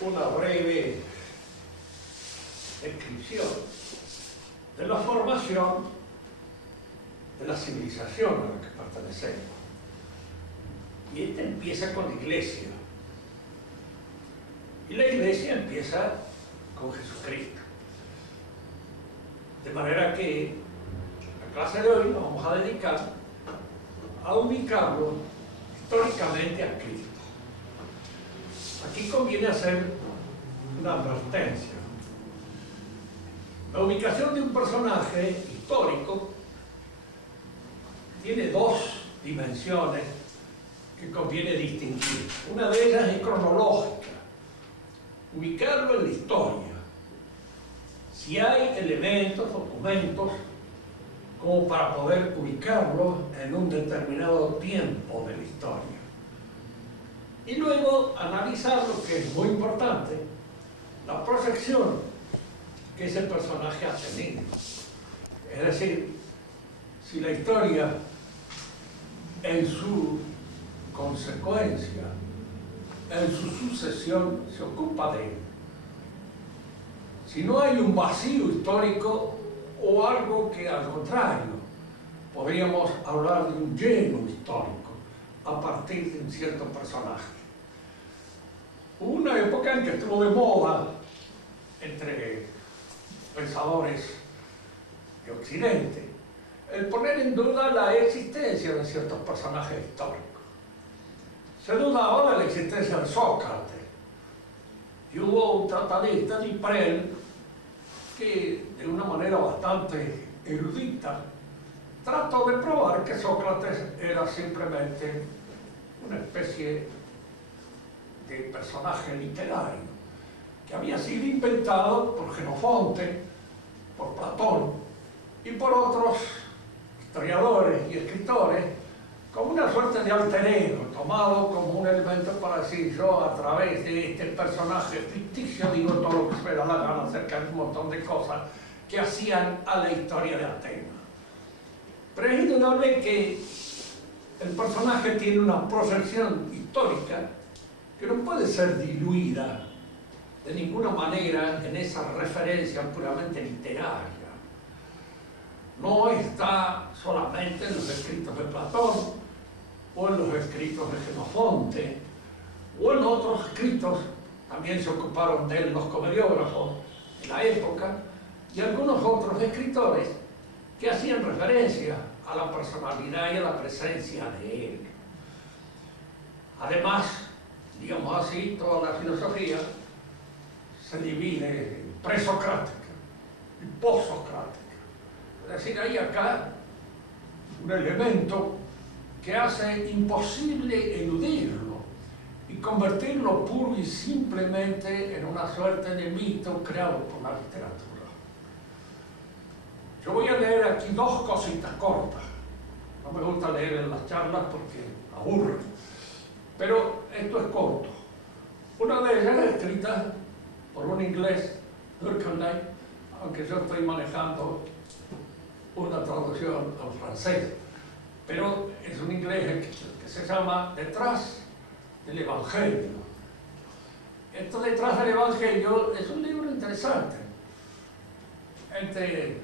una breve descripción de la formación de la civilización a la que pertenecemos. Y esta empieza con la Iglesia. Y la Iglesia empieza con Jesucristo. De manera que la clase de hoy nos vamos a dedicar a ubicarlo históricamente a Cristo. Aquí conviene hacer una advertencia. La ubicación de un personaje histórico tiene dos dimensiones que conviene distinguir. Una de ellas es cronológica, ubicarlo en la historia. Si hay elementos, documentos, como para poder ubicarlo en un determinado tiempo de la historia. Y luego analizar lo que es muy importante, la proyección que ese personaje ha tenido. Es decir, si la historia en su consecuencia, en su sucesión, se ocupa de él. Si no hay un vacío histórico o algo que al contrario, podríamos hablar de un lleno histórico a partir de un cierto personaje. Hubo una época en que estuvo de moda entre pensadores de Occidente el poner en duda la existencia de ciertos personajes históricos. Se dudaba de la existencia de Sócrates, y hubo un tratadista, Diprel, que de una manera bastante erudita trató de probar que Sócrates era simplemente una especie de personaje literario que había sido inventado por Jenofonte, por Platón y por otros historiadores y escritores como una suerte de alter ego, tomado como un elemento para decir: yo a través de este personaje ficticio digo todo lo que se me da la gana acerca de un montón de cosas que hacían a la historia de Atenas. Pero es indudable que el personaje tiene una proyección histórica que no puede ser diluida de ninguna manera en esa referencia puramente literaria. No está solamente en los escritos de Platón, o en los escritos de Jenofonte, o en otros escritos. También se ocuparon de él los comediógrafos de la época, y algunos otros escritores que hacían referencia a la personalidad y a la presencia de él. Además, digamos así, toda la filosofía se divide en presocrática y postsocrática. Es decir, hay acá un elemento que hace imposible eludirlo y convertirlo puro y simplemente en una suerte de mito creado por la literatura. Yo voy a leer aquí dos cositas cortas. No me gusta leer en las charlas porque aburre, pero esto es corto. Una de ellas es escrita por un inglés, Durkheim, aunque yo estoy manejando una traducción al francés, pero es un inglés que se llama Detrás del Evangelio. Esto Detrás del Evangelio es un libro interesante. Entre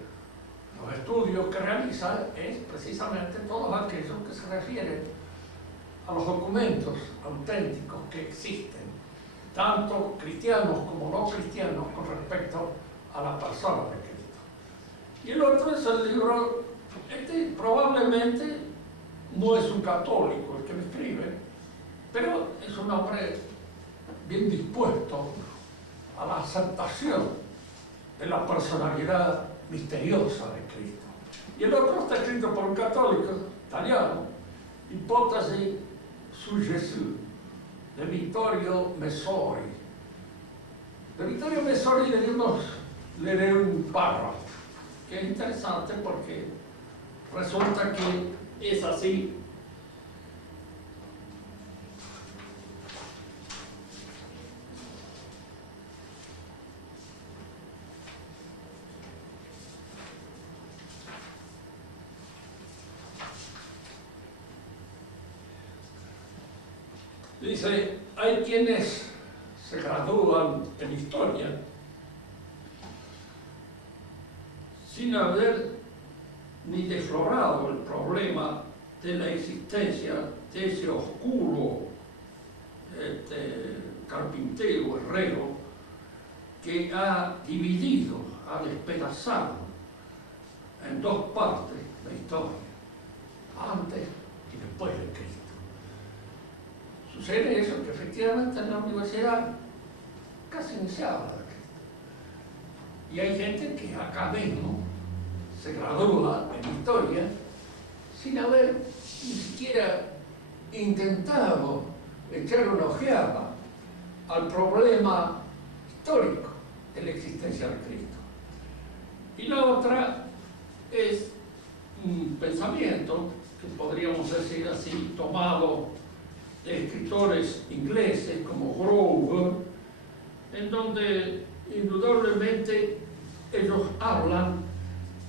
los estudios que realiza es precisamente todos aquellos que se refieren a los documentos auténticos que existen, tanto cristianos como no cristianos, con respecto a la persona de Cristo. Y el otro es el libro, probablemente no es un católico el que lo escribe, pero es un hombre bien dispuesto a la aceptación de la personalidad misteriosa de Cristo. Y el otro está escrito por un católico italiano, Hipótesis su Gesù, de Vittorio Messori. De Vittorio Messori leeré un párrafo que es interesante porque resulta que es así. Dice: hay quienes se gradúan historia sin haber ni deflorado el problema de la existencia de ese oscuro carpintero, herrero, que ha dividido, ha despedazado en dos partes la historia, antes y después de Cristo. Sucede eso, que efectivamente en la universidad casi ni se habla de Cristo. Y hay gente que acá mismo se gradúa en historia sin haber ni siquiera intentado echar una ojeada al problema histórico de la existencia de Cristo. Y la otra es un pensamiento que podríamos decir así, tomado de escritores ingleses como Grover, en donde indudablemente ellos hablan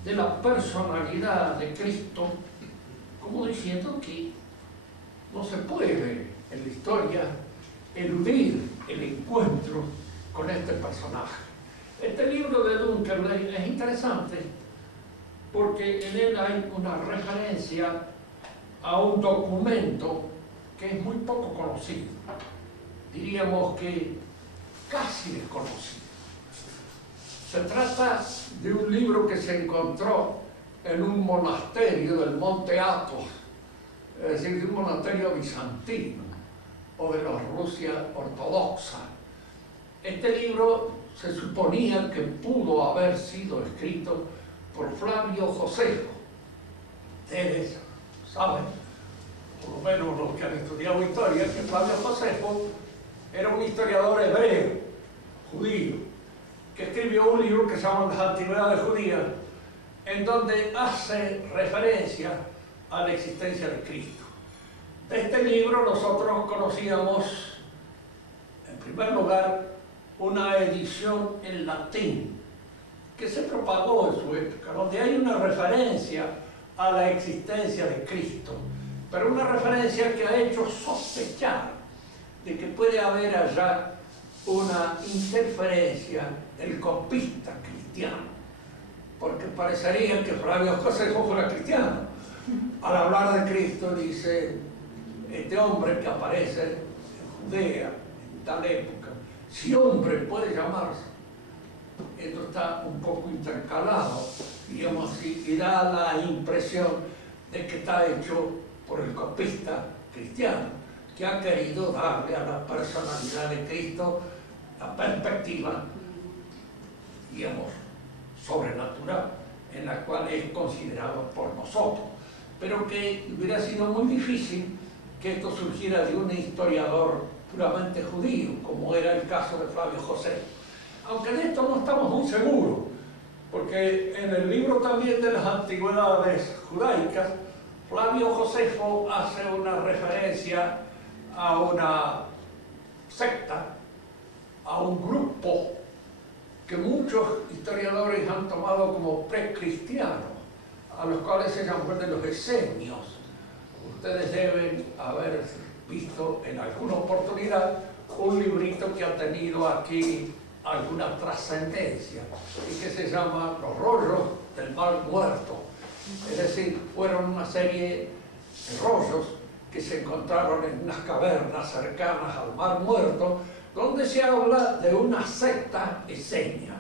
de la personalidad de Cristo como diciendo que no se puede en la historia eludir el encuentro con este personaje. Este libro de Dunkerley es interesante porque en él hay una referencia a un documento que es muy poco conocido, diríamos que casi desconocido. Se trata de un libro que se encontró en un monasterio del Monte Athos, es decir, de un monasterio bizantino o de la Rusia ortodoxa. Este libro se suponía que pudo haber sido escrito por Flavio Josefo. Ustedes saben, por lo menos los que han estudiado historia, que Flavio Josefo era un historiador hebreo, judío, que escribió un libro que se llama Las Antigüedades Judías, en donde hace referencia a la existencia de Cristo. De este libro nosotros conocíamos, en primer lugar, una edición en latín que se propagó en su época, donde hay una referencia a la existencia de Cristo, pero una referencia que ha hecho sospechar de que puede haber allá una interferencia del copista cristiano, porque parecería que Flavio Josefo fuera cristiano. Al hablar de Cristo dice, este hombre que aparece en Judea en tal época, si hombre puede llamarse. Esto está un poco intercalado, digamos así, y da la impresión de que está hecho por el copista cristiano, que ha querido darle a la personalidad de Cristo la perspectiva, digamos, sobrenatural, en la cual es considerado por nosotros, pero que hubiera sido muy difícil que esto surgiera de un historiador puramente judío, como era el caso de Flavio Josefo. Aunque de esto no estamos muy seguros, porque en el libro también de las Antigüedades Judaicas, Flavio Josefo hace una referencia a una secta, a un grupo que muchos historiadores han tomado como precristianos, a los cuales se llaman de los esenios. Ustedes deben haber visto en alguna oportunidad un librito que ha tenido aquí alguna trascendencia y que se llama Los rollos del Mar Muerto. Es decir, fueron una serie de rollos que se encontraron en unas cavernas cercanas al Mar Muerto, donde se habla de una secta esenia.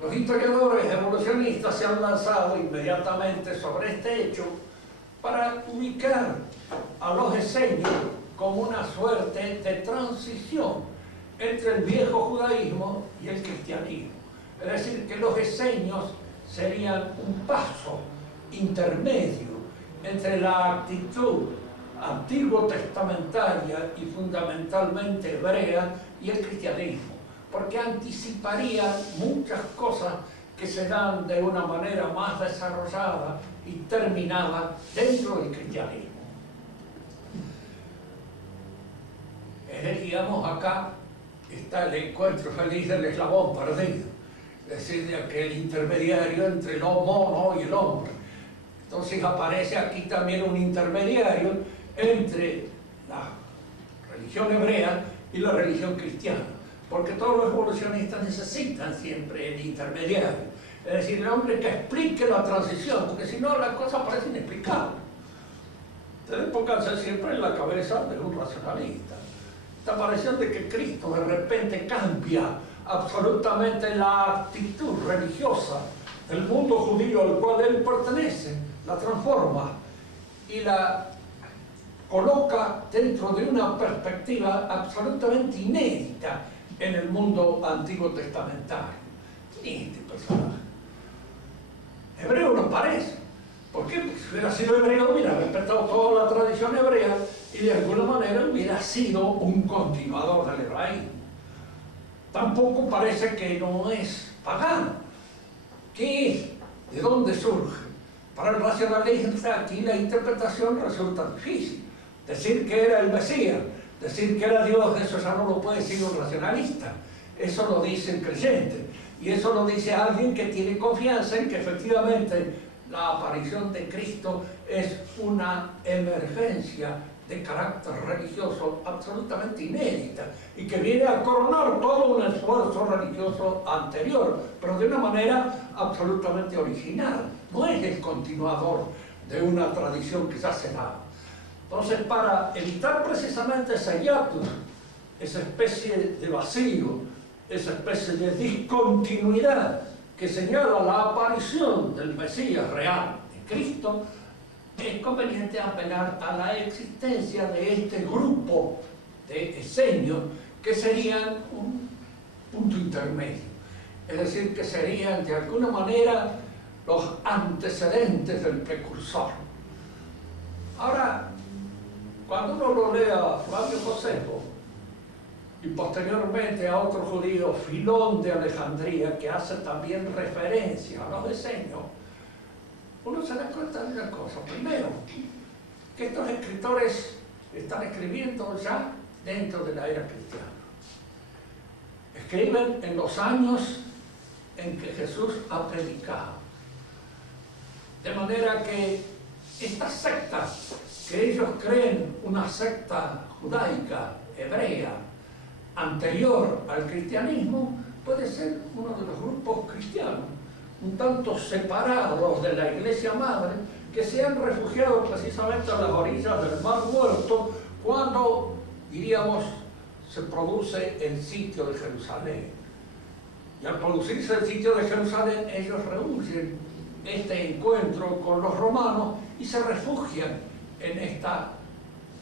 Los historiadores evolucionistas se han lanzado inmediatamente sobre este hecho para ubicar a los esenios como una suerte de transición entre el viejo judaísmo y el cristianismo. Es decir, que los esenios serían un paso intermedio entre la actitud antiguo testamentaria y fundamentalmente hebrea y el cristianismo, porque anticiparía muchas cosas que se dan de una manera más desarrollada y terminada dentro del cristianismo. Digamos, acá está el encuentro feliz del eslabón perdido, es decir, de aquel intermediario entre el mono y el hombre. Entonces aparece aquí también un intermediario entre la religión hebrea y la religión cristiana. porque todos los evolucionistas necesitan siempre el intermediario, es decir, el hombre que explique la transición, porque si no la cosa parece inexplicable. Deben pónganse siempre en la cabeza de un racionalista. Esta aparición de que Cristo de repente cambia absolutamente la actitud religiosa del mundo judío al cual él pertenece, la transforma y la coloca dentro de una perspectiva absolutamente inédita en el mundo antiguo testamentario. ¿Quién es este personaje? Hebreo no parece. ¿Por qué? Porque si hubiera sido hebreo, hubiera respetado toda la tradición hebrea y de alguna manera hubiera sido un continuador del hebraísmo. Tampoco parece que no es pagano. ¿Qué es? ¿De dónde surge? Para el racionalista aquí la interpretación resulta difícil. Decir que era el Mesías, decir que era Dios, eso ya no lo puede decir un racionalista. Eso lo dice el creyente. Y eso lo dice alguien que tiene confianza en que efectivamente la aparición de Cristo es una emergencia de carácter religioso absolutamente inédita y que viene a coronar todo un esfuerzo religioso anterior, pero de una manera absolutamente original. No es el continuador de una tradición que ya se daba. Entonces, para evitar precisamente ese hiatus, esa especie de vacío, esa especie de discontinuidad que señala la aparición del Mesías real, de Cristo, es conveniente apelar a la existencia de este grupo de esenios que serían un punto intermedio, es decir, que serían de alguna manera los antecedentes del precursor. Ahora, cuando uno lo lee a Flavio Josefo y posteriormente a otro judío, Filón de Alejandría, que hace también referencia a los esenios, uno se da cuenta de una cosa. Primero, que estos escritores están escribiendo ya dentro de la era cristiana. Escriben en los años en que Jesús ha predicado. De manera que esta secta, que ellos creen una secta judaica, hebrea, anterior al cristianismo, puede ser uno de los grupos cristianos, un tanto separados de la iglesia madre, que se han refugiado precisamente a las orillas del Mar Muerto cuando, diríamos, se produce el sitio de Jerusalén. Y al producirse el sitio de Jerusalén, ellos rehuyen este encuentro con los romanos y se refugian en este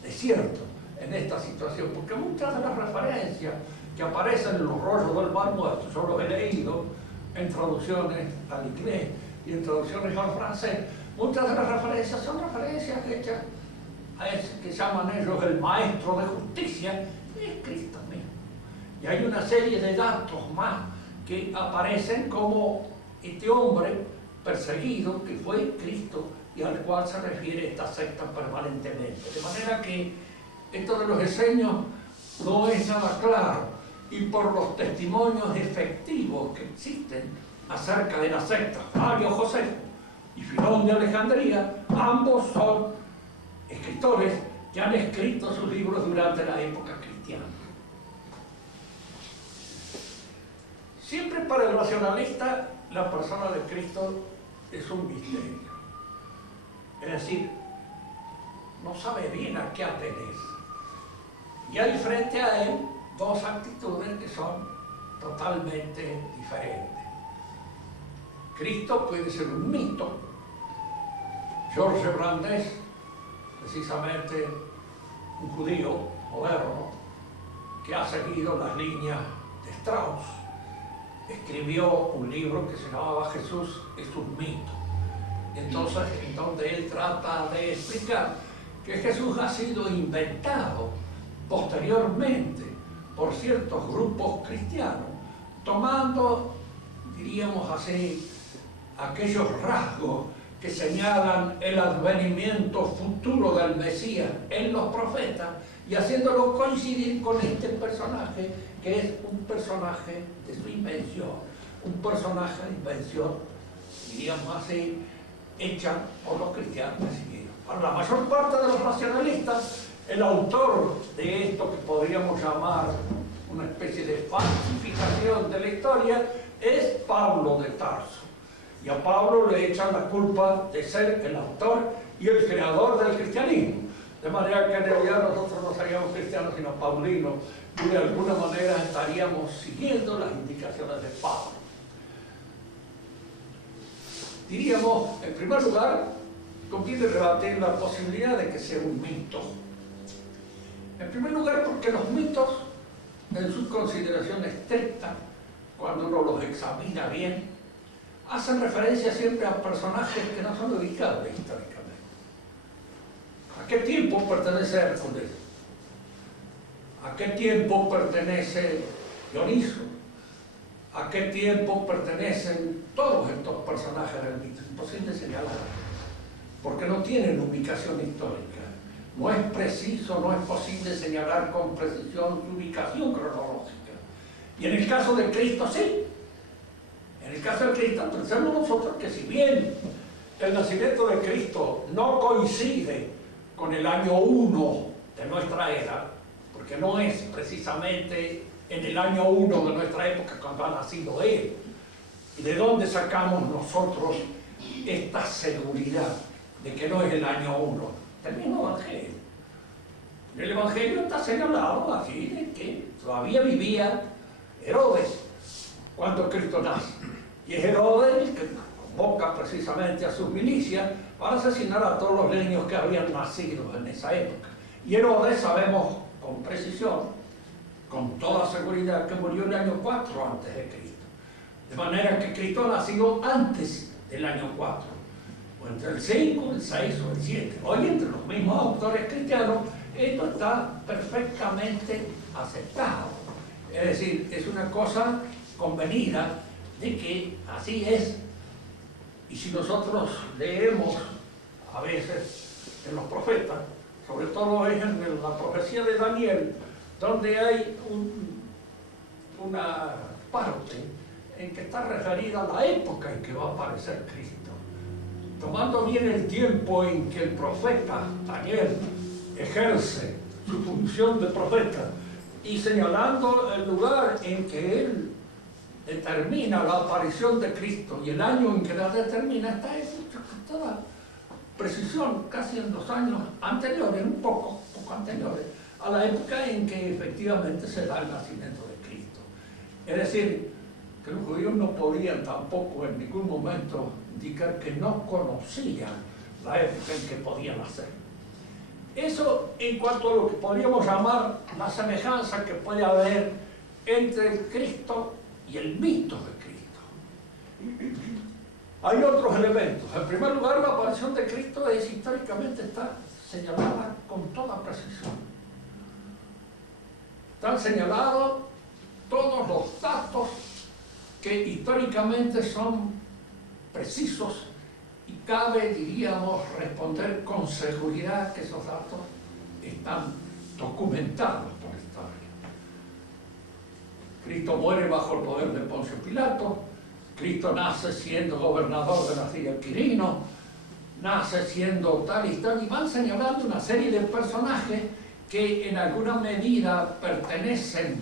desierto, en esta situación, porque muchas de las referencias que aparecen en los rollos del Mar Muerto, yo los he leído en traducciones al inglés y en traducciones al francés, muchas de las referencias son referencias hechas a ese que llaman ellos el maestro de justicia, es Cristo mismo. Y hay una serie de datos más que aparecen como este hombre perseguido que fue Cristo y al cual se refiere esta secta permanentemente. De manera que esto de los esenios no es nada claro, y por los testimonios efectivos que existen acerca de la secta, Flavio Josefo y Filón de Alejandría, ambos son escritores que han escrito sus libros durante la época cristiana. Siempre para el racionalista la persona de Cristo es un misterio. Es decir, no sabe bien a qué atenerse. Y hay frente a él dos actitudes que son totalmente diferentes. Cristo puede ser un mito. George Brandes, precisamente un judío moderno que ha seguido las líneas de Strauss, escribió un libro que se llamaba Jesús es un mito. Entonces, en donde él trata de explicar que Jesús ha sido inventado posteriormente por ciertos grupos cristianos, tomando, diríamos así, aquellos rasgos que señalan el advenimiento futuro del Mesías en los profetas y haciéndolo coincidir con este personaje, que es un personaje de su invención, un personaje de invención, diríamos así, hecha por los cristianos que siguieron. Para la mayor parte de los racionalistas, el autor de esto que podríamos llamar una especie de falsificación de la historia, es Pablo de Tarso. Y a Pablo le echan la culpa de ser el autor y el creador del cristianismo. De manera que en realidad nosotros no seríamos cristianos sino paulinos, y de alguna manera estaríamos siguiendo las indicaciones de Pablo. Diríamos, en primer lugar, conviene rebatir la posibilidad de que sea un mito. En primer lugar, porque los mitos, en su consideración estricta, cuando uno los examina bien, hacen referencia siempre a personajes que no son ubicados históricamente. ¿A qué tiempo pertenece Hércules? ¿A qué tiempo pertenece Dioniso? ¿A qué tiempo pertenecen todos estos personajes del mito? Es imposible señalar, porque no tienen ubicación histórica. No es preciso, no es posible señalar con precisión su ubicación cronológica. Y en el caso de Cristo, sí. En el caso de Cristo, pensemos nosotros que si bien el nacimiento de Cristo no coincide con el año 1 de nuestra era, porque no es precisamente en el año 1 de nuestra época cuando ha nacido Él. ¿Y de dónde sacamos nosotros esta seguridad de que no es el año 1? Del mismo Evangelio. En el Evangelio está señalado así de que todavía vivía Herodes cuando Cristo nace. Y es Herodes el que convoca precisamente a sus milicias para asesinar a todos los niños que habían nacido en esa época. Y Herodes, sabemos con precisión, con toda seguridad, que murió en el año 4 antes de Cristo. De manera que Cristo nació antes del año 4, o entre el 5, el 6 o el 7. Hoy, entre los mismos autores cristianos, esto está perfectamente aceptado. Es decir, es una cosa convenida de que así es. Y si nosotros leemos a veces en los profetas, sobre todo es en la profecía de Daniel, donde hay una parte en que está referida a la época en que va a aparecer Cristo. Tomando bien el tiempo en que el profeta Daniel ejerce su función de profeta y señalando el lugar en que él determina la aparición de Cristo y el año en que la determina, está hecho con toda precisión, casi en los años anteriores, un poco anteriores, a la época en que efectivamente se da el nacimiento de Cristo. Es decir, que los judíos no podían tampoco en ningún momento indicar que no conocían la época en que podía nacer. Eso en cuanto a lo que podríamos llamar la semejanza que puede haber entre el Cristo y el mito de Cristo. Hay otros elementos. En primer lugar, la aparición de Cristo históricamente está señalada con toda precisión. Están señalados todos los datos que históricamente son precisos y cabe, diríamos, responder con seguridad que esos datos están documentados por la historia. Cristo muere bajo el poder de Poncio Pilato, Cristo nace siendo gobernador de la Siria Quirino, nace siendo tal y tal, y van señalando una serie de personajes que en alguna medida pertenecen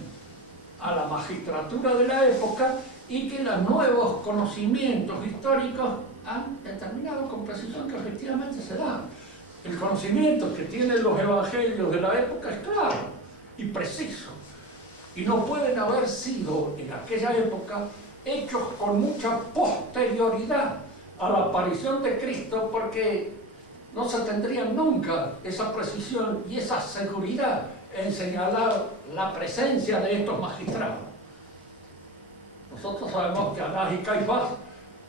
a la magistratura de la época y que los nuevos conocimientos históricos han determinado con precisión que efectivamente se dan. El conocimiento que tienen los evangelios de la época es claro y preciso, y no pueden haber sido en aquella época hechos con mucha posterioridad a la aparición de Cristo, porque no se tendrían nunca esa precisión y esa seguridad en señalar la presencia de estos magistrados. Nosotros sabemos que Anás y Caifás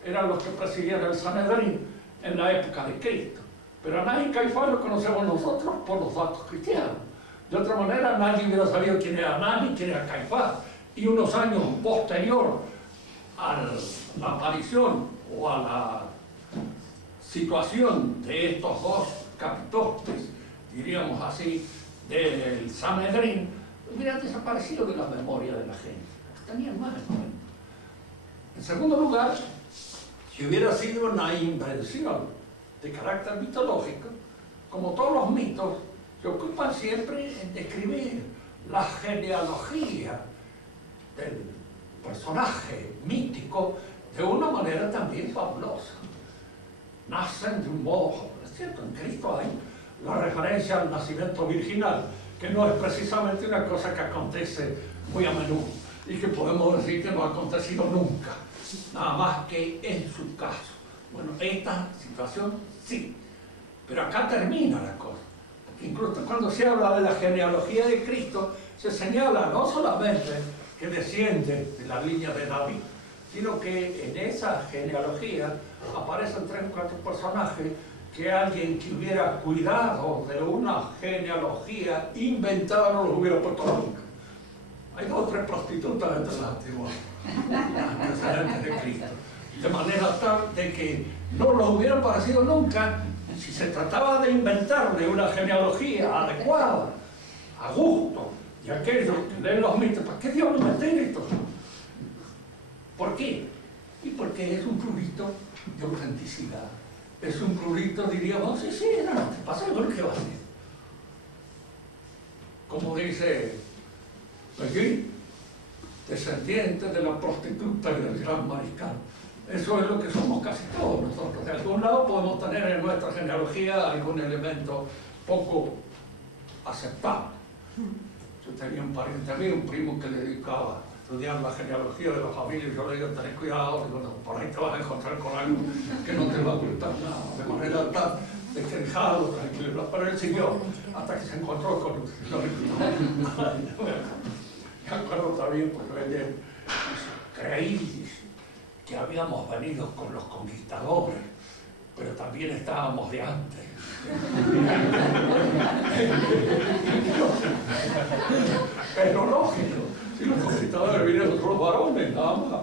eran los que presidían el Sanedrín en la época de Cristo, pero Anás y Caifás lo conocemos nosotros por los datos cristianos. De otra manera, nadie hubiera sabido quién era Anás ni quién era Caifás, y unos años posterior a la aparición o a la situación de estos dos capitostes, diríamos así, del Sanedrín, hubieran desaparecido de la memoria de la gente. Tenían más en cuenta. En segundo lugar, si hubiera sido una invención de carácter mitológico, como todos los mitos, se ocupan siempre en describir la genealogía del personaje mítico de una manera también fabulosa. Nacen de un modo, es cierto, en Cristo hay la referencia al nacimiento virginal, que no es precisamente una cosa que acontece muy a menudo y que podemos decir que no ha acontecido nunca, nada más que en su caso. Bueno, esta situación sí, pero acá termina la cosa, porque incluso cuando se habla de la genealogía de Cristo, se señala no solamente que desciende de la línea de David, sino que en esa genealogía aparecen 3 o 4 personajes que alguien que hubiera cuidado de una genealogía inventada no los hubiera puesto nunca. Hay 2 o 3 prostitutas entre las antiguas antecedentes de Cristo, de manera tal de que no los hubieran parecido nunca si se trataba de inventarle una genealogía adecuada, a gusto, y aquellos que leen los mitos, ¿para qué Dios no mete esto? ¿Por qué? Y porque es un prurito de autenticidad. Es un prurito, diríamos, sí, no, te pasa algo, ¿qué va a hacer? Como dice aquí, descendiente de la prostituta y del gran mariscal. Eso es lo que somos casi todos nosotros. De algún lado podemos tener en nuestra genealogía algún elemento poco aceptable. Yo tenía un pariente mío, un primo que le dedicaba a estudiar la genealogía de la familia, y yo le digo, tenés cuidado, digo, no, por ahí te vas a encontrar con algo que no te va a gustar nada, de manera tal de que dejarlo tranquilo. Pero él siguió hasta que se encontró con un me acuerdo también, porque él creí que habíamos venido con los conquistadores, pero también estábamos de antes. Pero lógico, si los conquistadores vinieron los varones, nada más.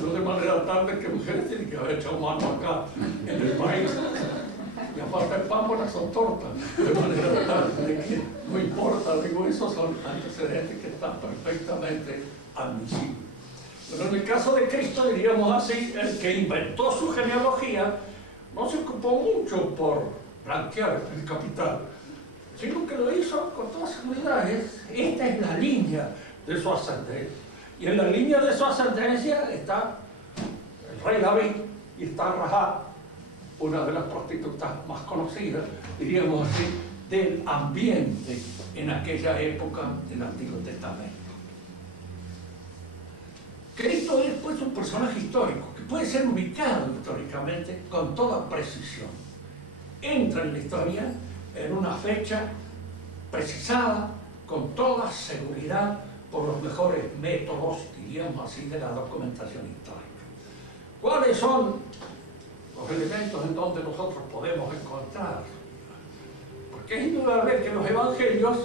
No de manera tal de que mujeres tienen que haber echado mano acá en el país. Y aparte el pan, buenas son tortas. De manera tal de que no importa, digo, esos son antecedentes que están perfectamente admisibles. Pero en el caso de Cristo, diríamos así, el que inventó su genealogía no se ocupó mucho por blanquear el capital, sino que lo hizo con toda seguridad. Esta es la línea de su ascendencia. Y en la línea de su ascendencia está el rey David y está Rahab, una de las prostitutas más conocidas, diríamos así, del ambiente en aquella época del Antiguo Testamento. Cristo es pues un personaje histórico que puede ser ubicado históricamente con toda precisión. Entra en la historia en una fecha precisada, con toda seguridad, por los mejores métodos, diríamos así, de la documentación histórica. ¿Cuáles son los elementos en donde nosotros podemos encontrar? Porque es indudable que en los evangelios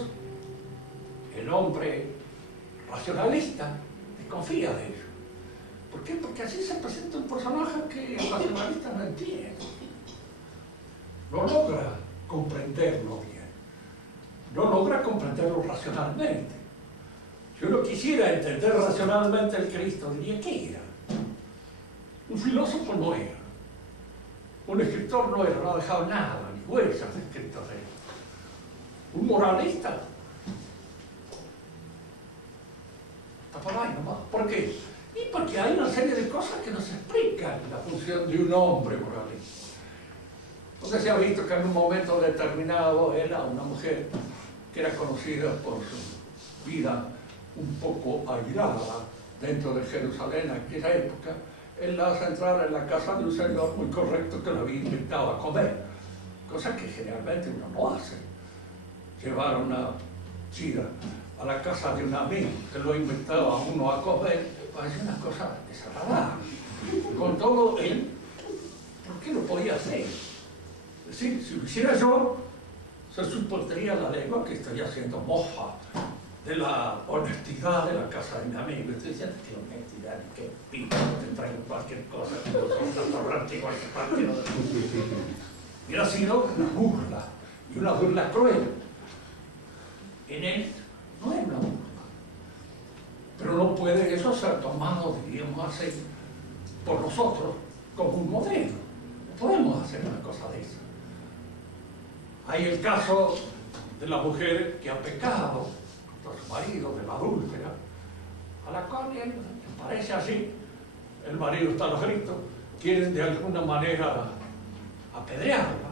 el hombre racionalista desconfía de ello. ¿Por qué? Porque así se presenta un personaje que el racionalista no entiende. No logra comprenderlo bien. No logra comprenderlo racionalmente. Si uno quisiera entender racionalmente el Cristo, diría, ¿qué era? Un filósofo no era. Un escritor no era, no ha dejado nada, ni huellas de escritos de él. Un moralista. Está por ahí nomás. ¿Por qué? Y porque hay una serie de cosas que nos explican la función de un hombre moralista. Entonces se ha visto que en un momento determinado era una mujer que era conocida por su vida un poco aislada dentro de Jerusalén en aquella época. Él la hace entrar en la casa de un señor muy correcto que lo había invitado a comer, cosa que generalmente uno no hace. Llevar a una chica a la casa de un amigo que lo invitaba a uno a comer, parece una cosa desagradable. Con todo él, ¿por qué lo podía hacer? Es decir, si lo hiciera yo, se supondría la lengua que estaría haciendo mofa de la honestidad de la casa de mi amigo. Estoy diciendo que honestidad, que pito, te traigo cualquier cosa, que no son tan torrante igual que partido de y ha sido una burla, y una burla cruel. En él no es una burla, pero no puede eso ser tomado, diríamos así, por nosotros como un modelo. No podemos hacer una cosa de esa. Hay el caso de la mujer que ha pecado contra su marido, de la adúltera, a la cual él parece así, el marido está a los gritos, quieren de alguna manera apedrearla,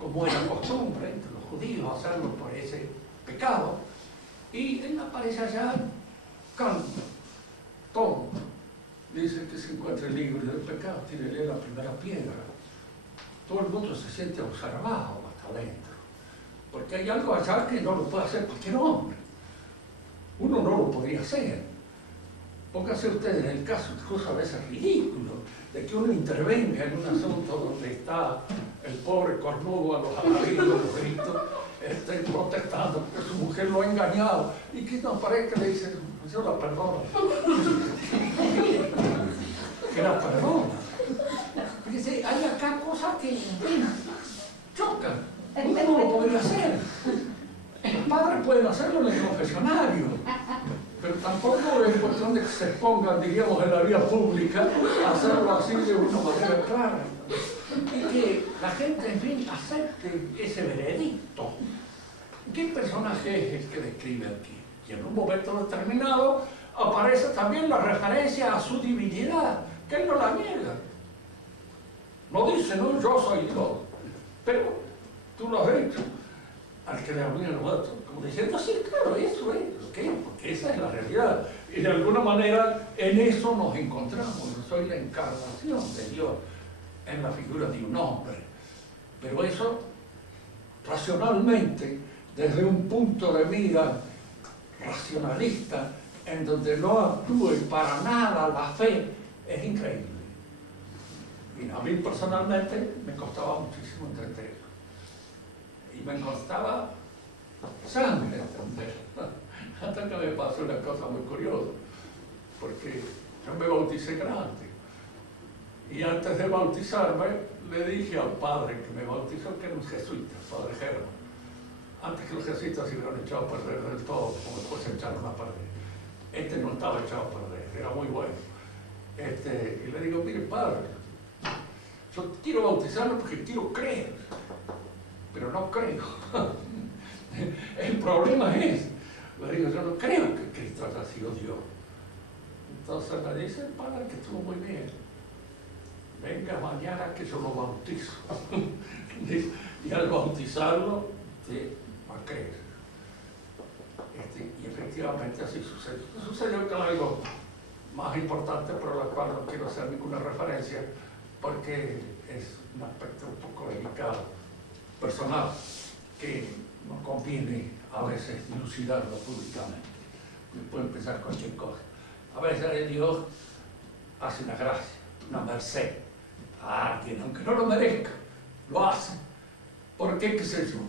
como era costumbre entre los judíos hacerlo por ese pecado, y él aparece allá, calma, todo, dice que se encuentra libre del pecado, tírele la primera piedra. Todo el mundo se siente observado hasta adentro, porque hay algo allá que no lo puede hacer cualquier hombre. Uno no lo podría hacer. Póngase usted en el caso, incluso a veces ridículo, de que uno intervenga en un asunto donde está el pobre cornudo a los alaridos, los gritos, protestando porque su mujer lo ha engañado, y que no parece que le dice, yo la perdono. Que la perdona. Fíjese, hay acá cosas que chocan. Uno no lo podría hacer. Los padres pueden hacerlo en el confesionario, pero tampoco es cuestión de que se expongan, diríamos, en la vía pública a hacerlo así de una manera clara. Y que la gente, en fin, acepte ese veredicto. ¿Qué personaje es el que describe aquí? Y en un momento determinado aparece también la referencia a su divinidad, que él no la niega. No dice, no, yo soy Dios, pero tú lo has dicho al que le había muerto, como diciendo, sí, claro, eso es, ¿ok? Porque esa es la realidad. Y de alguna manera en eso nos encontramos. Yo soy la encarnación de Dios en la figura de un hombre. Pero eso, racionalmente, desde un punto de vista racionalista, en donde no actúe para nada la fe, es increíble. Y a mí personalmente me costaba muchísimo entenderlo. Y me costaba sangre entender. Hasta que me pasó una cosa muy curiosa, porque yo me bauticé grande. Y antes de bautizarme, le dije al padre que me bautizó, que era un jesuita, el padre Germán. Antes que los jesuitas se hubieran echado a perder del todo, como después se echaron a perder. Este no estaba echado a perder, era muy bueno. Y le digo, mire padre, yo quiero bautizarlo porque quiero creer, pero no creo. El problema es, le digo, yo no creo que Cristo haya sido Dios. Entonces me dice el padre que estuvo muy bien. Venga mañana que yo lo bautizo. Y al bautizarlo, va a creer. Y efectivamente así sucedió. Sucedió con algo más importante, pero a la cual no quiero hacer ninguna referencia, porque es un aspecto un poco delicado, personal, que no conviene a veces dilucidarlo públicamente. Puede empezar cualquier cosa. A veces Dios hace una gracia, una merced a alguien, aunque no lo merezca, lo hace. ¿Por qué? ¿Qué sé yo?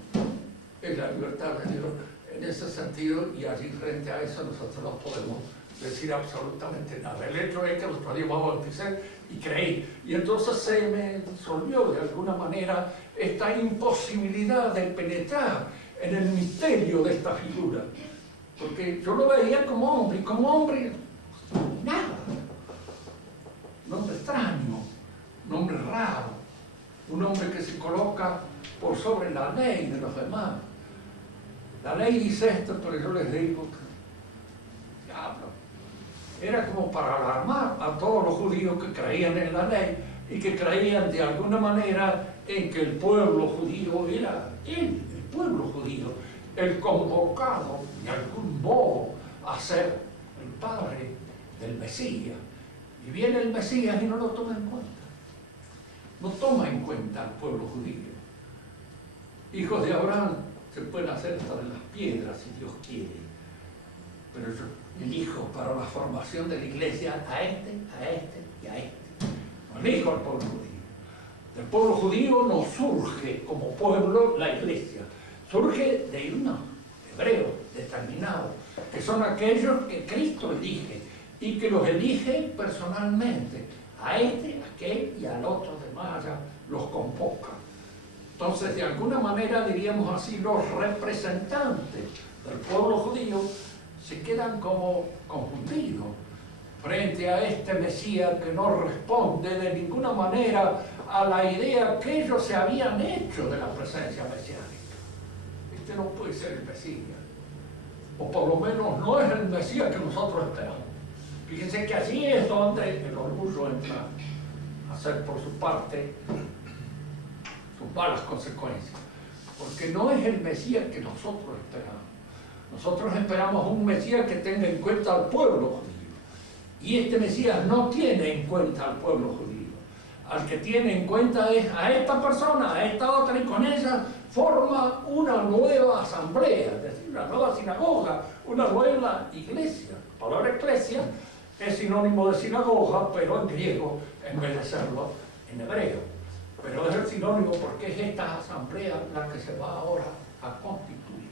Es la libertad de Dios en ese sentido, y allí frente a eso nosotros no podemos decir absolutamente nada. El hecho es que el otro día me bauticé y creí, y entonces se me disolvió de alguna manera esta imposibilidad de penetrar en el misterio de esta figura, porque yo lo veía como hombre, y como hombre, nada. Un hombre extraño, un hombre raro, un hombre que se coloca por sobre la ley de los demás. La ley dice esto, pero yo les digo que diablo. Era como para alarmar a todos los judíos que creían en la ley y que creían de alguna manera en que el pueblo judío era él, el pueblo judío, el convocado de algún modo a ser el padre del Mesías. Y viene el Mesías y no lo toma en cuenta. No toma en cuenta al pueblo judío. Hijos de Abraham se pueden hacer hasta de las piedras si Dios quiere. Pero yo elijo para la formación de la iglesia a este y a este. No elijo al pueblo judío. Del pueblo judío no surge como pueblo la iglesia. Surge de unos hebreos determinados, que son aquellos que Cristo elige y que los elige personalmente. A este, a aquel y al otro de más allá los convoca. Entonces, de alguna manera, diríamos así, los representantes del pueblo judío se quedan como confundidos frente a este Mesías que no responde de ninguna manera a la idea que ellos se habían hecho de la presencia mesiánica. Este no puede ser el Mesías, o por lo menos no es el Mesías que nosotros esperamos. Fíjense que allí es donde el orgullo entra a hacer por su parte sus malas consecuencias. Porque no es el Mesías que nosotros esperamos. Nosotros esperamos un Mesías que tenga en cuenta al pueblo judío. Y este Mesías no tiene en cuenta al pueblo judío. Al que tiene en cuenta es a esta persona, a esta otra, y con ella forma una nueva asamblea, es decir, una nueva sinagoga, una nueva iglesia. La palabra iglesia es sinónimo de sinagoga, pero en griego, en vez de serlo en hebreo. Pero es el sinónimo porque es esta asamblea la que se va ahora a constituir.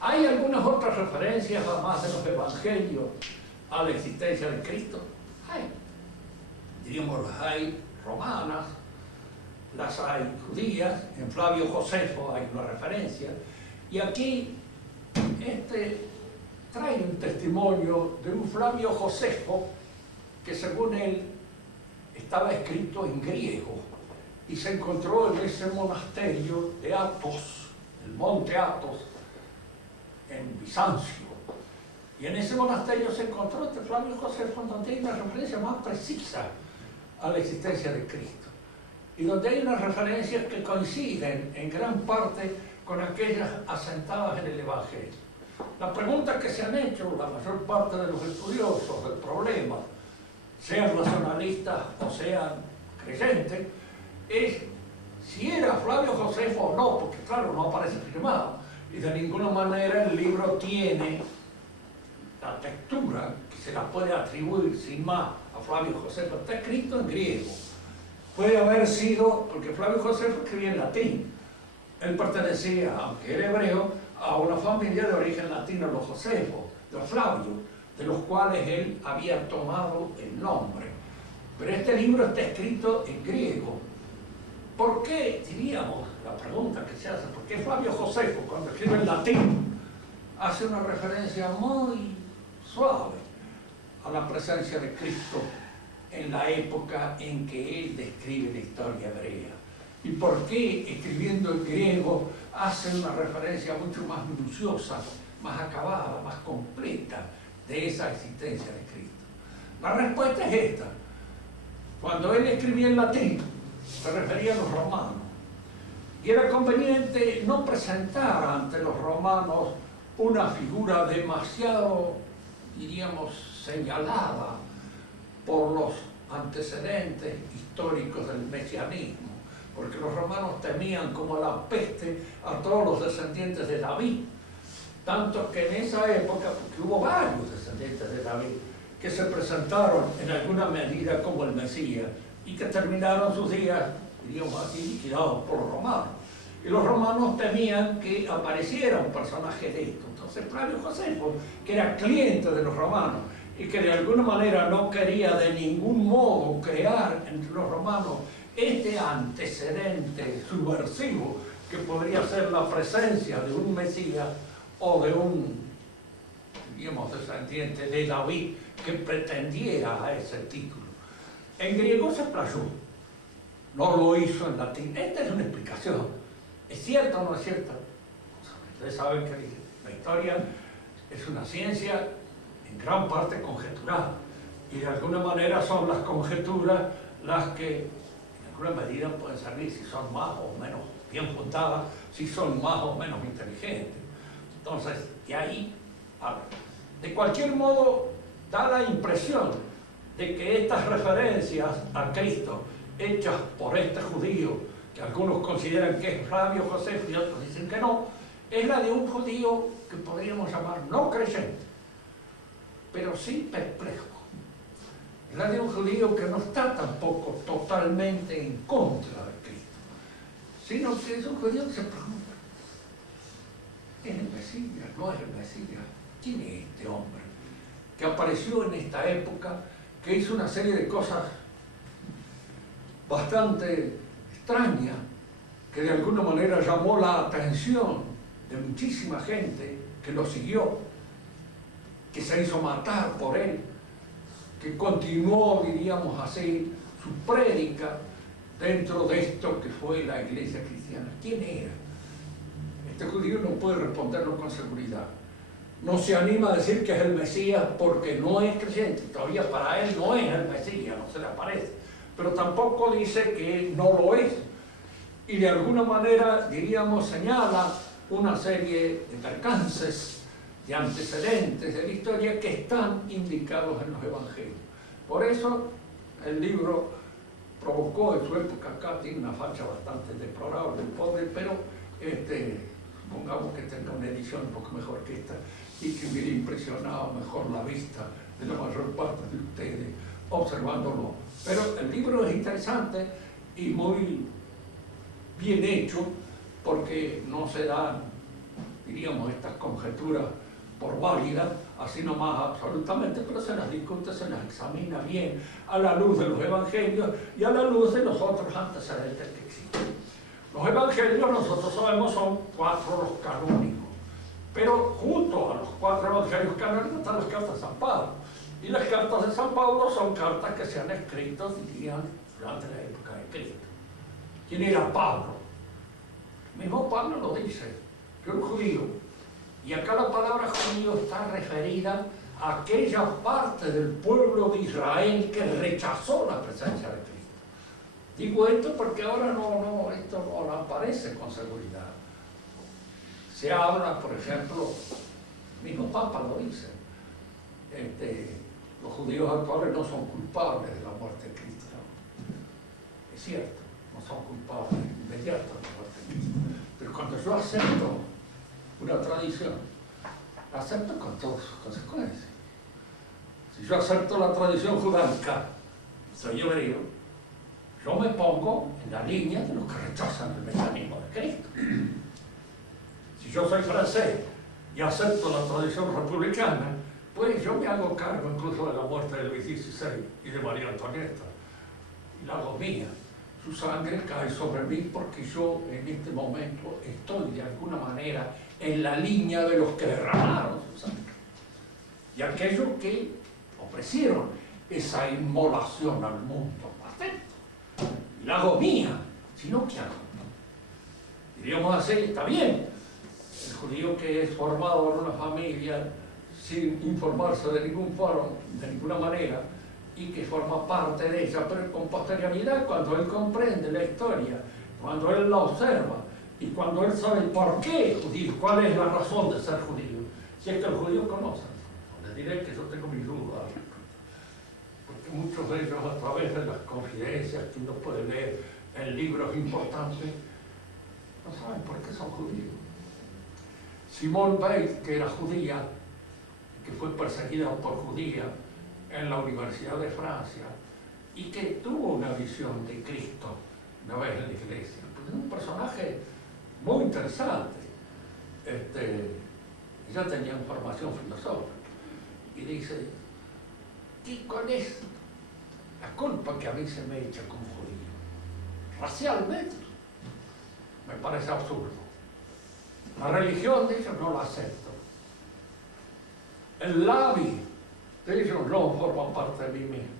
Hay algunas otras referencias, además de los evangelios, a la existencia de Cristo. Hay. Diríamos, las hay romanas, las hay judías, en Flavio Josefo hay una referencia, y aquí trae un testimonio de un Flavio Josefo que según él estaba escrito en griego y se encontró en ese monasterio de Athos, el monte Athos, en Bizancio. Y en ese monasterio se encontró este Flavio Josefo, donde hay una referencia más precisa a la existencia de Cristo, y donde hay unas referencias que coinciden en gran parte con aquellas asentadas en el Evangelio. La pregunta que se han hecho la mayor parte de los estudiosos del problema, sean racionalistas o sean creyentes, es si era Flavio Josefo o no, porque claro, no aparece firmado, y de ninguna manera el libro tiene la textura que se la puede atribuir sin más a Flavio Josefo. Está escrito en griego. Puede haber sido, porque Flavio Josefo escribía en latín. Él pertenecía, aunque era hebreo, a una familia de origen latino, los Josefos, los Flavios, de los cuales él había tomado el nombre. Pero este libro está escrito en griego. ¿Por qué, diríamos, la pregunta que se hace, por qué Flavio Josefo, cuando escribe en latín, hace una referencia muy suave a la presencia de Cristo en la época en que él describe la historia hebrea? ¿Y por qué, escribiendo en griego, hace una referencia mucho más minuciosa, más acabada, más completa de esa existencia de Cristo? La respuesta es esta. Cuando él escribía en latín, se refería a los romanos. Y era conveniente no presentar ante los romanos una figura demasiado, diríamos, señalada por los antecedentes históricos del mesianismo, porque los romanos temían como la peste a todos los descendientes de David, tanto que en esa época, porque hubo varios descendientes de David que se presentaron en alguna medida como el Mesías y que terminaron sus días, diríamos así, liquidados por los romanos. Y los romanos temían que apareciera un personaje de esto. Entonces Flavio Josefo, que era cliente de los romanos y que de alguna manera no quería de ningún modo crear entre los romanos este antecedente subversivo que podría ser la presencia de un Mesías o de un, digamos, descendiente de David que pretendiera a ese título. En griego se playó, no lo hizo en latín. Esta es una explicación. ¿Es cierta o no es cierta? Ustedes saben que la historia es una ciencia en gran parte conjetural, y de alguna manera son las conjeturas las que en alguna medida pueden servir si son más o menos bien fundadas, si son más o menos inteligentes. Entonces, de ahí, de cualquier modo, da la impresión de que estas referencias a Cristo hechas por este judío, que algunos consideran que es Flavio Josefo y otros dicen que no, es la de un judío que podríamos llamar no creyente, pero sí perplejo. Es la de un judío que no está tampoco totalmente en contra de Cristo, sino que es un judío que se pregunta: ¿es el Mesías? ¿No es el Mesías? ¿Quién es este hombre que apareció en esta época, que hizo una serie de cosas bastante extrañas, que de alguna manera llamó la atención de muchísima gente que lo siguió, que se hizo matar por él, que continuó, diríamos así, su prédica dentro de esto que fue la iglesia cristiana? ¿Quién era? Este judío no puede responderlo con seguridad, no se anima a decir que es el Mesías porque no es creyente, todavía para él no es el Mesías, no se le aparece, pero tampoco dice que no lo es. Y de alguna manera, diríamos, señala una serie de percances, de antecedentes de la historia que están indicados en los evangelios. Por eso el libro provocó en su época, acá tiene una facha bastante deplorable, pobre, pero supongamos que tenga una edición un poco mejor que esta y que hubiera impresionado mejor la vista de la mayor parte de ustedes observándolo. Pero el libro es interesante y muy bien hecho porque no se dan, diríamos, estas conjeturas por válidas, así nomás absolutamente, pero se las discute, se las examina bien a la luz de los evangelios y a la luz de los otros antecedentes que existen. Los evangelios, nosotros sabemos, son 4 los canónicos, pero junto a los 4 evangelios canónicos están las cartas de San Pablo. Y las cartas de San Pablo son cartas que se han escrito, dirían, durante la época de Cristo. ¿Quién era Pablo? El mismo Pablo lo dice, que era un judío. Y acá la palabra judío está referida a aquella parte del pueblo de Israel que rechazó la presencia de Cristo. Digo esto porque ahora esto no aparece con seguridad. Se habla, por ejemplo, el mismo Papa lo dice, los judíos actuales no son culpables de la muerte de Cristo. ¿No? Es cierto, no son culpables inmediatos de la muerte de Cristo. Pero cuando yo acepto una tradición, la acepto con todas sus consecuencias. Si yo acepto la tradición judaica, soy hebreo, yo me pongo en la línea de los que rechazan el mesianismo de Cristo. Si yo soy francés y acepto la tradición republicana, pues yo me hago cargo incluso de la muerte de Luis XVI y de María Antonieta, y la hago mía. Su sangre cae sobre mí porque yo en este momento estoy de alguna manera en la línea de los que derramaron su sangre. Y aquellos que ofrecieron esa inmolación al mundo. Acepto. Y la hago mía. Si no, ¿qué hago? Diríamos así, está bien. El judío que es formado en una familia sin informarse de ningún foro, de ninguna manera, y que forma parte de ella, pero con posterioridad, cuando él comprende la historia, cuando él la observa, y cuando él sabe por qué es judío, cuál es la razón de ser judío, si es que el judío conoce, les diré que yo tengo mis dudas, porque muchos de ellos, a través de las confidencias que uno puede leer en libros importantes, no saben por qué son judíos. Simone Weil, que era judía, que fue perseguida por judía en la Universidad de Francia y que tuvo una visión de Cristo una vez en la iglesia. Pues es un personaje muy interesante. Ella tenía formación filosófica y dice, ¿cuál es la culpa que a mí se me echa como judío? Racialmente me parece absurdo. La religión de ellos no la acepto. El labi de ellos no forman parte de mí mismo.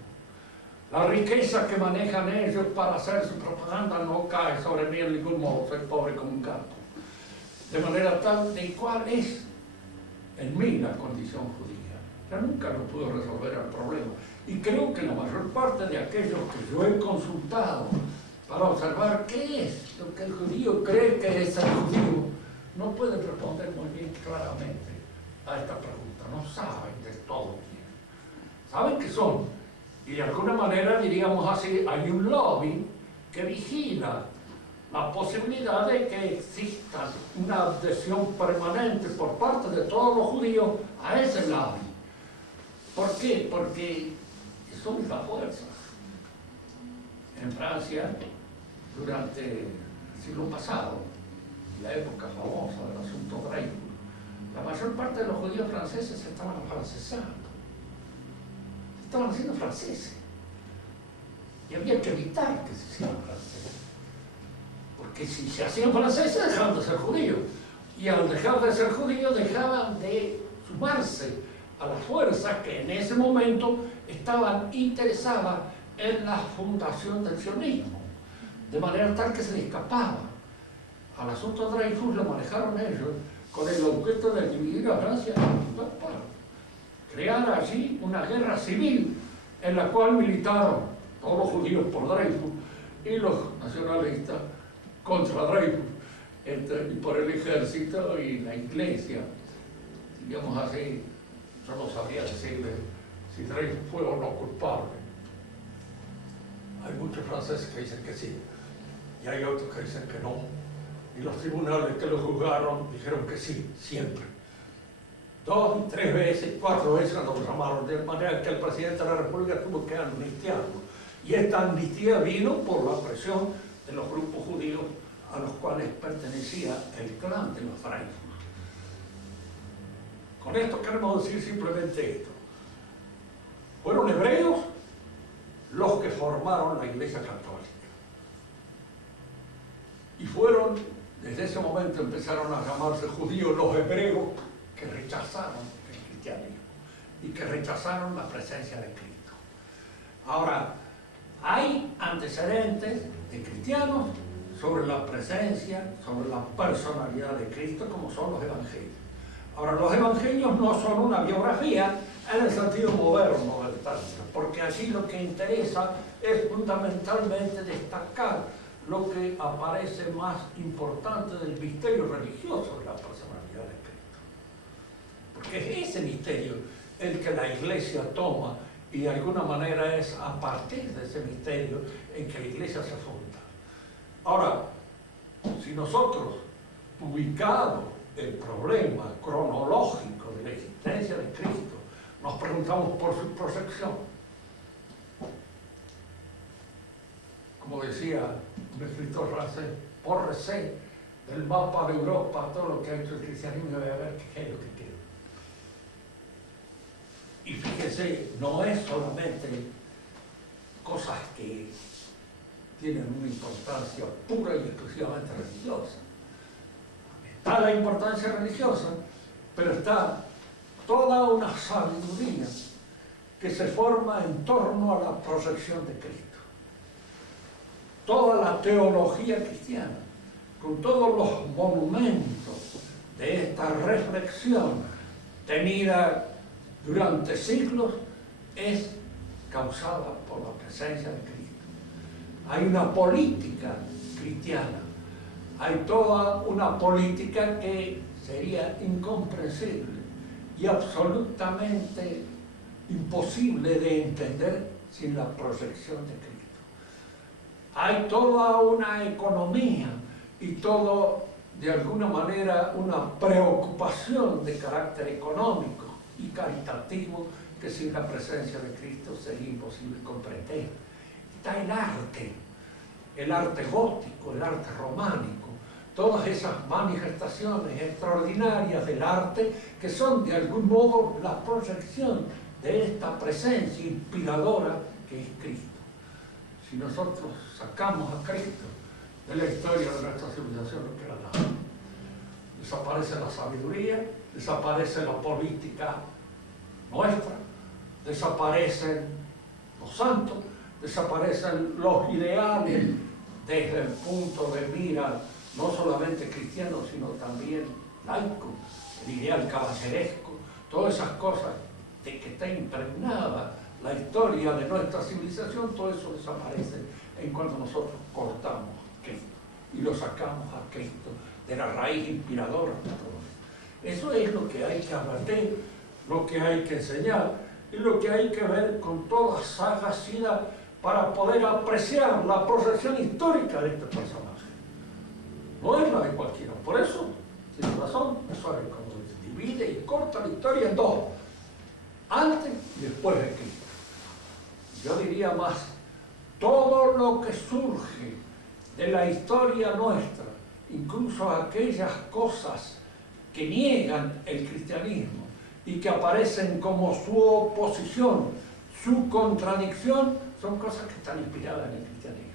La riqueza que manejan ellos para hacer su propaganda no cae sobre mí en ningún modo, soy pobre como un gato. De manera tal de cuál es en mí la condición judía. Yo nunca lo pude resolver el problema. Y creo que la mayor parte de aquellos que yo he consultado para observar qué es lo que el judío cree que es el judío, no pueden responder muy bien claramente a esta pregunta. No saben de todo quién. Saben que son, y de alguna manera, diríamos así, hay un lobby que vigila la posibilidad de que exista una adhesión permanente por parte de todos los judíos a ese lobby. ¿Por qué? Porque son la fuerza. En Francia, durante el siglo pasado, la época famosa del asunto Dreyfus, la mayor parte de los judíos franceses se estaban afrancesando. Estaban siendo franceses. Y había que evitar que se hicieran franceses. Porque si se hacían franceses, dejaban de ser judíos. Y al dejar de ser judíos, dejaban de sumarse a las fuerzas que en ese momento estaban interesadas en la fundación del sionismo. De manera tal que se le escapaba. Al asunto de Dreyfus lo manejaron ellos, con el objeto de dividir a Francia en dos partes, crear allí una guerra civil en la cual militaron todos los judíos por Dreyfus y los nacionalistas contra Dreyfus, y por el ejército y la iglesia. Digamos así, yo no sabría decirle si Dreyfus fue o no culpable. Hay muchos franceses que dicen que sí, y hay otros que dicen que no. Y los tribunales que lo juzgaron dijeron que sí, siempre. 2, 3 veces, 4 veces lo llamaron, de manera que el presidente de la República tuvo que amnistiarlo. Y esta amnistía vino por la presión de los grupos judíos a los cuales pertenecía el clan de los Dreyfus. Con esto queremos decir simplemente esto. Fueron hebreos los que formaron la Iglesia Católica. Y fueron, desde ese momento empezaron a llamarse judíos los hebreos que rechazaron el cristianismo y que rechazaron la presencia de Cristo. Ahora, hay antecedentes de cristianos sobre la presencia, sobre la personalidad de Cristo, como son los evangelios. Ahora, los evangelios no son una biografía en el sentido moderno del término, porque allí lo que interesa es fundamentalmente destacar lo que aparece más importante del misterio religioso de la personalidad de Cristo. Porque es ese misterio el que la Iglesia toma y de alguna manera es a partir de ese misterio en que la Iglesia se funda. Ahora, si nosotros, ubicado el problema cronológico de la existencia de Cristo, nos preguntamos por su proyección. Como decía un escritor francés, bórrese del mapa de Europa todo lo que ha hecho el cristianismo y voy a ver qué es lo que quiere. Y fíjese, no es solamente cosas que tienen una importancia pura y exclusivamente religiosa. Está la importancia religiosa, pero está toda una sabiduría que se forma en torno a la proyección de Cristo. Toda la teología cristiana, con todos los monumentos de esta reflexión tenida durante siglos, es causada por la presencia de Cristo. Hay una política cristiana, hay toda una política que sería incomprensible y absolutamente imposible de entender sin la proyección de Cristo. Hay toda una economía y todo, de alguna manera, una preocupación de carácter económico y caritativo que sin la presencia de Cristo sería imposible comprender. Está el arte gótico, el arte románico, todas esas manifestaciones extraordinarias del arte que son de algún modo la proyección de esta presencia inspiradora que es Cristo. Si nosotros sacamos a Cristo de la historia de nuestra civilización, no queda nada. Desaparece la sabiduría, desaparece la política nuestra, desaparecen los santos, desaparecen los ideales desde el punto de mira no solamente cristiano, sino también laico, el ideal caballeresco, todas esas cosas de que está impregnada la historia de nuestra civilización, todo eso desaparece en cuanto nosotros cortamos a Cristo y lo sacamos a Cristo de la raíz inspiradora de todo. Eso es lo que hay que abatir, lo que hay que enseñar y lo que hay que ver con toda sagacidad para poder apreciar la proyección histórica de este personaje. No es la de cualquiera. Por eso, sin razón, eso es como se divide y corta la historia en dos, antes y después de Cristo. Yo diría más, todo lo que surge de la historia nuestra, incluso aquellas cosas que niegan el cristianismo y que aparecen como su oposición, su contradicción, son cosas que están inspiradas en el cristianismo.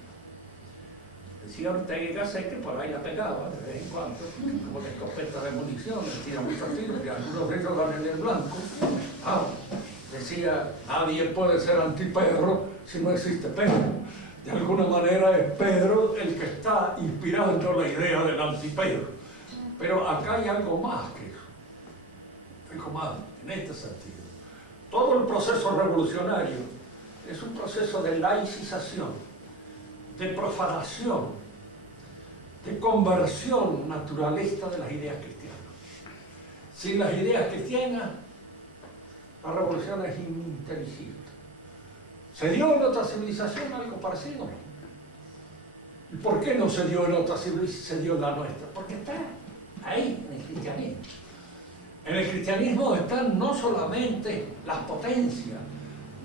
Decía Ortega, sé que por ahí la pegaba de vez en cuando, como la escopeta de munición, le tira muchos tiros y algunos de ellos dan en el blanco. Decía, nadie puede ser anti-Pedro si no existe Pedro. De alguna manera es Pedro el que está inspirando la idea del anti-Pedro. Pero acá hay algo más que eso, algo más en este sentido. Todo el proceso revolucionario es un proceso de laicización, de profanación, de conversión naturalista de las ideas cristianas. Sin las ideas cristianas, la revolución es ininteligible. ¿Se dio en otra civilización algo parecido? ¿Y por qué no se dio en otra civilización, se dio en la nuestra? Porque está ahí, en el cristianismo. En el cristianismo están no solamente las potencias,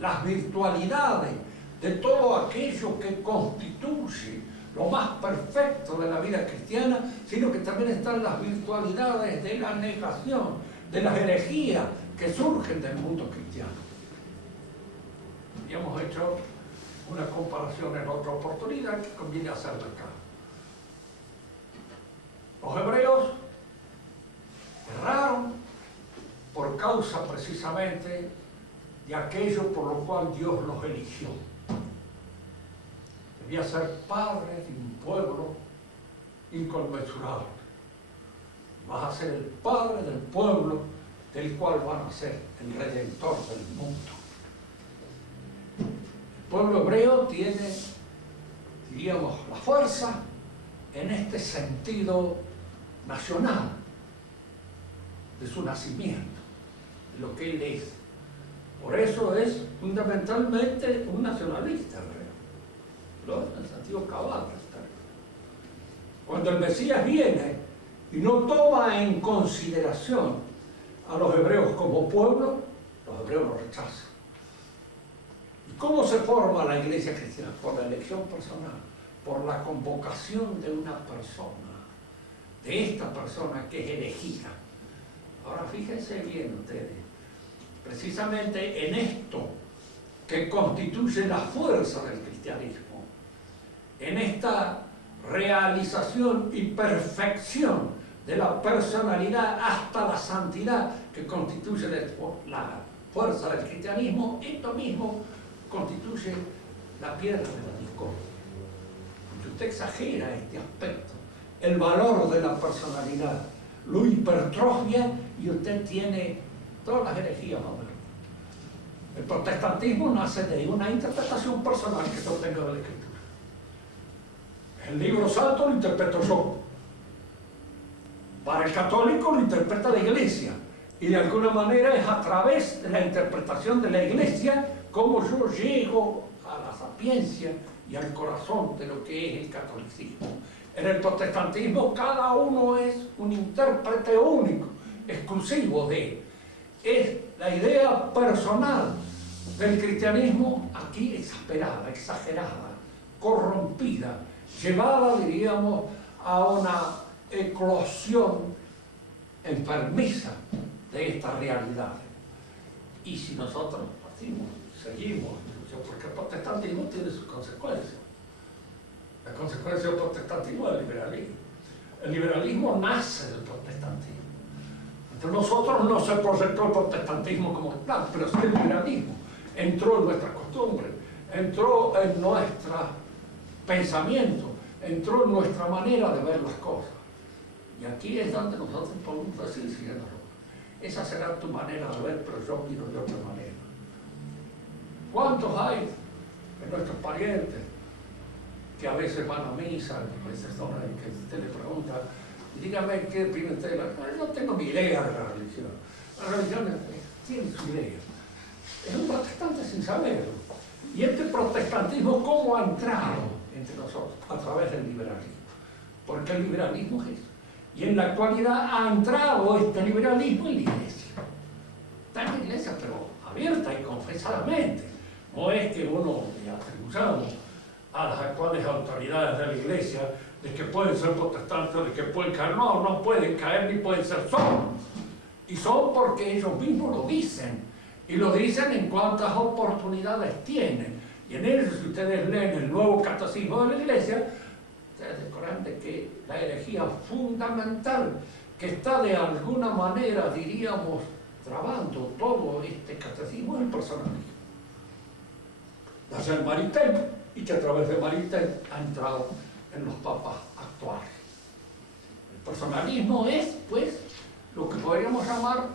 las virtualidades de todo aquello que constituye lo más perfecto de la vida cristiana, sino que también están las virtualidades de la negación, de las herejías que surgen del mundo cristiano. Y hemos hecho una comparación en otra oportunidad que conviene hacerla acá. Los hebreos erraron por causa precisamente de aquello por lo cual Dios los eligió. Debía ser padre de un pueblo inconmensurable. Vas a ser el padre del pueblo del cual van a ser el redentor del mundo. El pueblo hebreo tiene, diríamos, la fuerza en este sentido nacional de su nacimiento, de lo que él es. Por eso es fundamentalmente un nacionalista hebreo, en el sentido cabal. Cuando el Mesías viene y no toma en consideración a los hebreos como pueblo, los hebreos lo rechazan. ¿Y cómo se forma la iglesia cristiana? Por la elección personal, por la convocación de una persona, de esta persona que es elegida. Ahora fíjense bien ustedes, precisamente en esto que constituye la fuerza del cristianismo, en esta realización y perfección de la personalidad hasta la santidad que constituye la fuerza del cristianismo, esto mismo constituye la piedra de la discordia. Porque usted exagera este aspecto, el valor de la personalidad, lo hipertrofia y usted tiene todas las herejías modernas. El protestantismo nace de una interpretación personal que yo tengo de la Escritura. El libro santo lo interpreto yo. Para el católico lo interpreta la Iglesia. Y de alguna manera es a través de la interpretación de la Iglesia como yo llego a la sapiencia y al corazón de lo que es el catolicismo. En el protestantismo cada uno es un intérprete único, exclusivo de. Es la idea personal del cristianismo aquí exasperada, exagerada, corrompida, llevada, diríamos, a una eclosión enfermiza de estas realidades. Y si nosotros partimos, seguimos, porque el protestantismo tiene sus consecuencias. La consecuencia del protestantismo es el liberalismo. El liberalismo nace del protestantismo. Entre nosotros no se proyectó el protestantismo como tal, pero sí el liberalismo. Entró en nuestras costumbres, entró en nuestro pensamiento, entró en nuestra manera de ver las cosas. Y aquí es donde nosotros podemos decir, siguiendo, esa será tu manera de ver, pero yo miro de otra manera. ¿Cuántos hay de nuestros parientes que a veces van a misa, a veces son que usted le pregunta, dígame qué opina usted? No tengo ni idea de la religión. La religión tiene su idea. Es un protestante sin saberlo. Y este protestantismo, ¿cómo ha entrado entre nosotros? A través del liberalismo. Porque el liberalismo es eso. Y en la actualidad ha entrado este liberalismo en la iglesia. Está en la iglesia, pero abierta y confesadamente. No es que uno le atribuyamos a las actuales autoridades de la iglesia de que pueden ser protestantes, de que pueden caer. No, no pueden caer ni pueden ser, son. Y son porque ellos mismos lo dicen. Y lo dicen en cuántas oportunidades tienen. Y en ellos, si ustedes leen el nuevo catecismo de la iglesia, ustedes recordarán de que la herejía fundamental que está de alguna manera, diríamos, trabando todo este catecismo es el personalismo. Nace el Maritain, y que a través de Maritain ha entrado en los papas actuales. El Personalismo es, pues, lo que podríamos llamar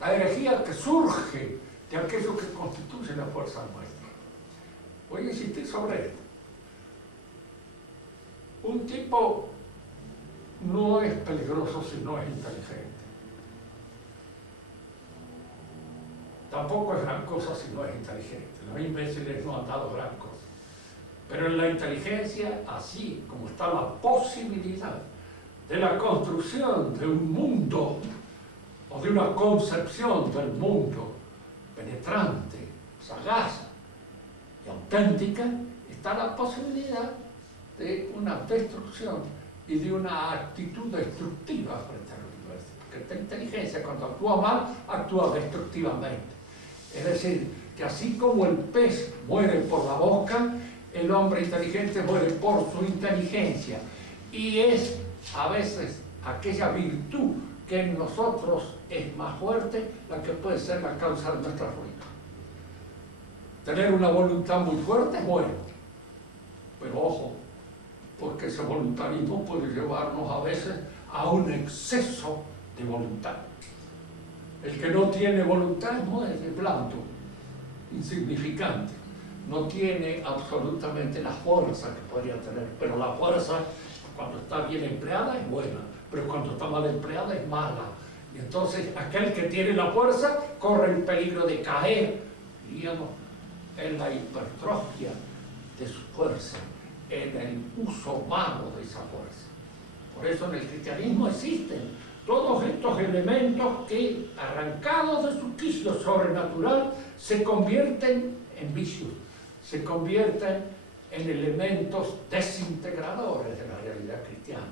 la herejía que surge de aquello que constituye la fuerza nuestra. Voy a insistir sobre esto. Un tipo no es peligroso si no es inteligente. Tampoco es gran cosa si no es inteligente. Los imbéciles no han dado gran cosa. Pero en la inteligencia, así como está la posibilidad de la construcción de un mundo o de una concepción del mundo penetrante, sagaz y auténtica, está la posibilidad de una destrucción y de una actitud destructiva frente al universo. Porque la inteligencia, cuando actúa mal, actúa destructivamente. Es decir, que así como el pez muere por la boca, el hombre inteligente muere por su inteligencia. Y es a veces aquella virtud que en nosotros es más fuerte la que puede ser la causa de nuestra ruina. Tener una voluntad muy fuerte es bueno, pero ojo, porque ese voluntarismo puede llevarnos a veces a un exceso de voluntad. El que no tiene voluntad es blando, insignificante, no tiene absolutamente la fuerza que podría tener, pero la fuerza, cuando está bien empleada, es buena, pero cuando está mal empleada, es mala. Y entonces aquel que tiene la fuerza corre el peligro de caer, diríamos, en la hipertrofia de su fuerza, en el uso malo de esa fuerza. Por eso en el cristianismo existen todos estos elementos que, arrancados de su quicio sobrenatural, se convierten en vicios, se convierten en elementos desintegradores de la realidad cristiana.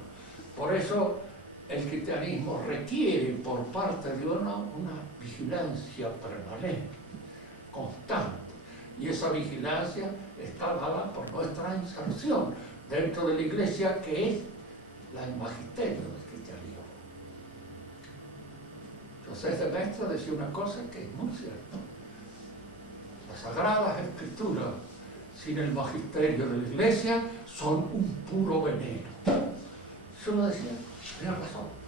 Por eso el cristianismo requiere por parte de uno una vigilancia permanente, constante, y esa vigilancia está dada por nuestra inserción dentro de la Iglesia, que es el magisterio del cristianismo. José de Maistre decía una cosa que es muy cierta: las sagradas escrituras sin el magisterio de la Iglesia son un puro veneno. Eso lo decía, tenía razón.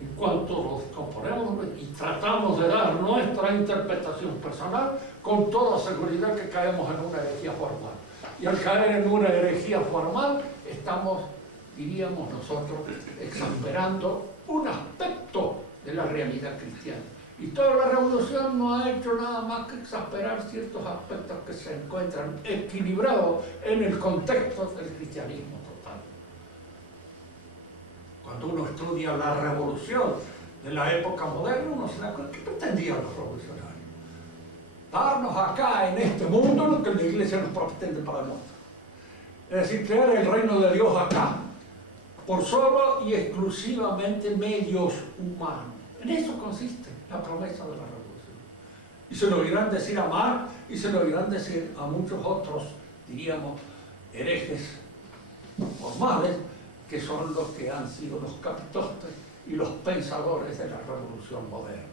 En cuanto los componemos y tratamos de dar nuestra interpretación personal, con toda seguridad que caemos en una herejía formal. Y al caer en una herejía formal, estamos, diríamos nosotros, exasperando un aspecto de la realidad cristiana. Y toda la revolución no ha hecho nada más que exasperar ciertos aspectos que se encuentran equilibrados en el contexto del cristianismo total. Cuando uno estudia la revolución de la época moderna, uno se da cuenta, ¿qué pretendían los revolucionarios? Darnos acá en este mundo lo que la Iglesia nos pretende para nosotros. Es decir, crear el reino de Dios acá, por solo y exclusivamente medios humanos. En eso consiste la promesa de la revolución. Y se lo oirán decir a Marx y se lo oirán decir a muchos otros, diríamos, herejes formales, que son los que han sido los capitostes y los pensadores de la revolución moderna.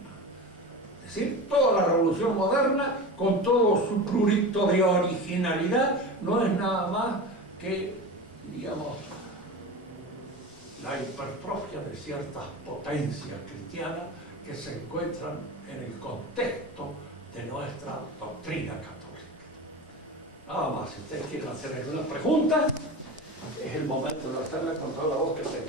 Es decir, toda la revolución moderna, con todo su prurito de originalidad, no es nada más que, diríamos, la hipertrofia de ciertas potencias cristianas que se encuentran en el contexto de nuestra doctrina católica. Nada más, si ustedes quieren hacer alguna pregunta, es el momento de hacerla con toda la voz que tengan.